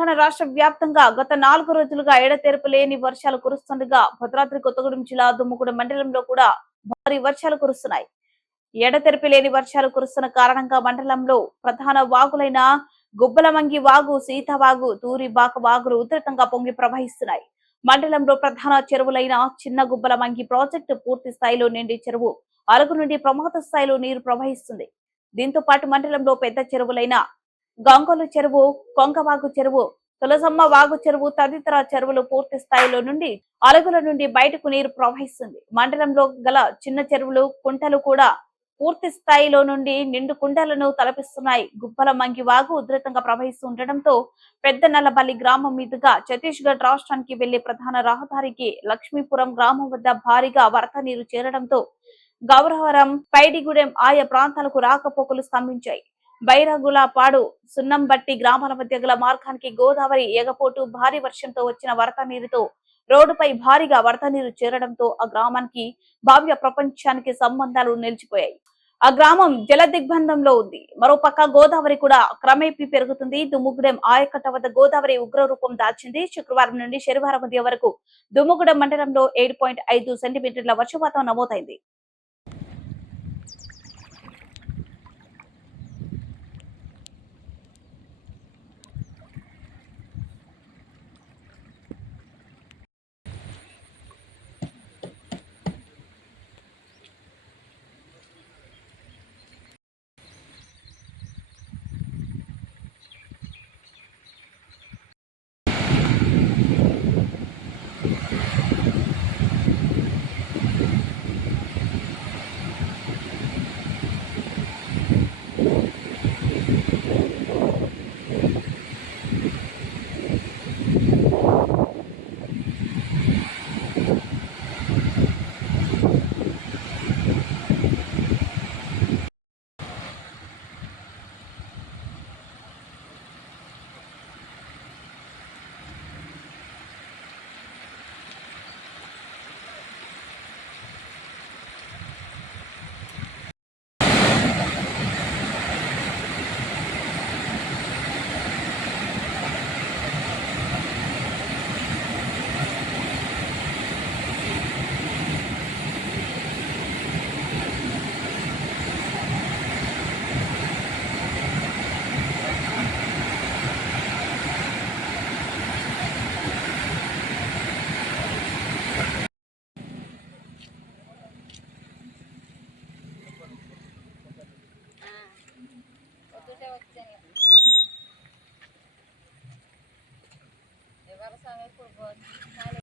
తెలంగాణ రాష్ట్ర వ్యాప్తంగా గత 4 రోజులుగా ఎడతెరపు లేని వర్షాలు కురుస్తుండగా భద్రాద్రి కొత్తగూడెం జిల్లా దుమ్ముగూడెం మండలంలో కూడా భారీ వర్షాలు కురుస్తున్నాయి. ఎడతెరిపి లేని వర్షాలు కురుస్తున్న కారణంగా మండలంలో ప్రధాన వాగులైన గుబ్బలమంగి వాగు, సీతవాగు, తూరిబాక వాగులు ఉధృతంగా పొంగి ప్రవహిస్తున్నాయి. మండలంలో ప్రధాన చెరువులైన చిన్న గుబ్బలమంగి ప్రాజెక్టు పూర్తి స్థాయిలో నిండి చెరువు అరుగు నుండి ప్రమాద స్థాయిలో నీరు ప్రవహిస్తుంది. దీంతో పాటు మండలంలో పెద్ద చెరువులైన గంగోలు చెరువు, కొంగవాగు చెరువు, తులసమ్మ వాగు చెరువు తదితర చెరువులు పూర్తి స్థాయిలో నుండి అలుగుల నుండి బయటకు నీరు ప్రవహిస్తుంది. మండలంలో గల చిన్న చెరువులు, కుంటలు కూడా పూర్తి స్థాయిలో నుండి నిండు కుండలను తలపిస్తున్నాయి. గుబ్బల మంగి వాగు ఉధృతంగా ప్రవహిస్తుండటంతో పెద్ద నల్లబల్లి గ్రామం మీదుగా ఛత్తీస్గఢ్ రాష్ట్రానికి వెళ్లే ప్రధాన రహదారికి లక్ష్మీపురం గ్రామం వద్ద భారీగా వరద నీరు చేరడంతో గౌరవరం, పైడిగూడెం ఆయా ప్రాంతాలకు రాకపోకలు స్తంభించాయి. బైరగులపాడు, సున్నంబట్టి గ్రామాల మధ్య గల మార్గానికి గోదావరి ఎగపోటు భారీ వర్షంతో వచ్చిన వరద నీరుతో రోడ్డుపై భారీగా వరద నీరు చేరడంతో ఆ గ్రామానికి భావ్య ప్రపంచానికి సంబంధాలు నిలిచిపోయాయి. ఆ గ్రామం జల దిగ్బంధంలో ఉంది. మరోపక్క గోదావరి కూడా క్రమేపీ పెరుగుతుంది. దుమ్ముగూడెం ఆయకట్ట వద్ద గోదావరి ఉగ్రరూపం దాల్చింది. శుక్రవారం నుండి శనివారం మధ్య వరకు దుమ్ముగూడెం మండలంలో 7.5 సెంటీమీటర్ల వర్షపాతం నమోదైంది. ఎవరు సమయం